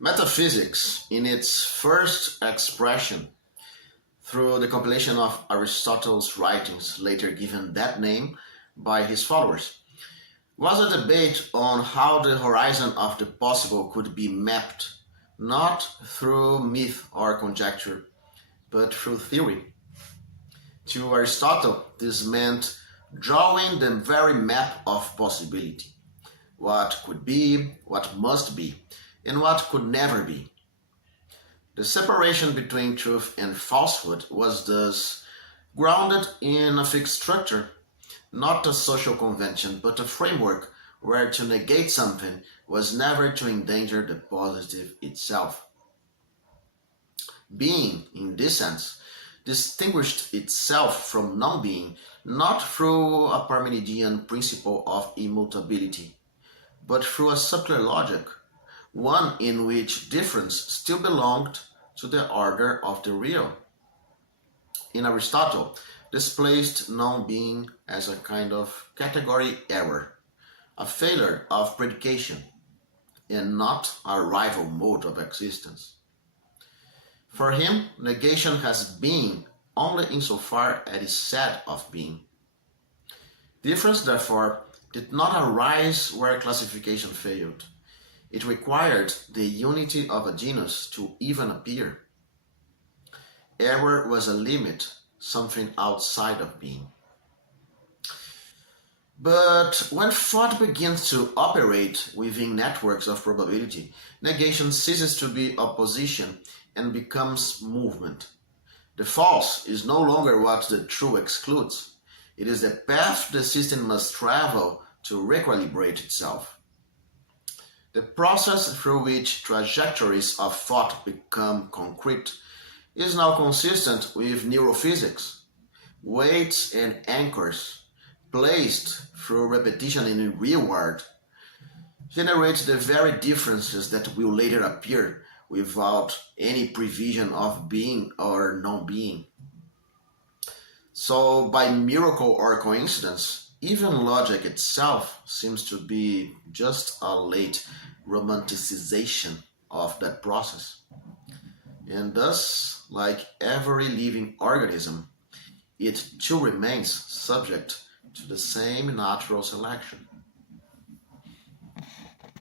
Metaphysics, in its first expression, through the compilation of Aristotle's writings, later given that name by his followers, was a debate on how the horizon of the possible could be mapped, not through myth or conjecture, but through theory. To Aristotle, this meant drawing the very map of possibility: what could be, what must be, and what could never be. The separation between truth and falsehood was thus grounded in a fixed structure, not a social convention, but a framework where to negate something was never to endanger the positive itself. Being, in this sense, distinguished itself from non-being not through a Parmenidean principle of immutability, but through a subtler logic, one in which difference still belonged to the order of the real. In Aristotle, this placed non-being as a kind of category error, a failure of predication, and not a rival mode of existence. For him, negation has being only insofar as it is said of being. Difference, therefore, did not arise where classification failed. It required the unity of a genus to even appear. Error was a limit, something outside of being. But when thought begins to operate within networks of probability, negation ceases to be opposition and becomes movement. The false is no longer what the true excludes. It is the path the system must travel to recalibrate itself. The process through which trajectories of thought become concrete is now consistent with neurophysics. Weights and anchors, placed through repetition in the real world, generate the very differences that will later appear without any prevision of being or non-being. So, by miracle or coincidence, even logic itself seems to be just a late romanticization of that process. And thus, like every living organism, it too remains subject to the same natural selection.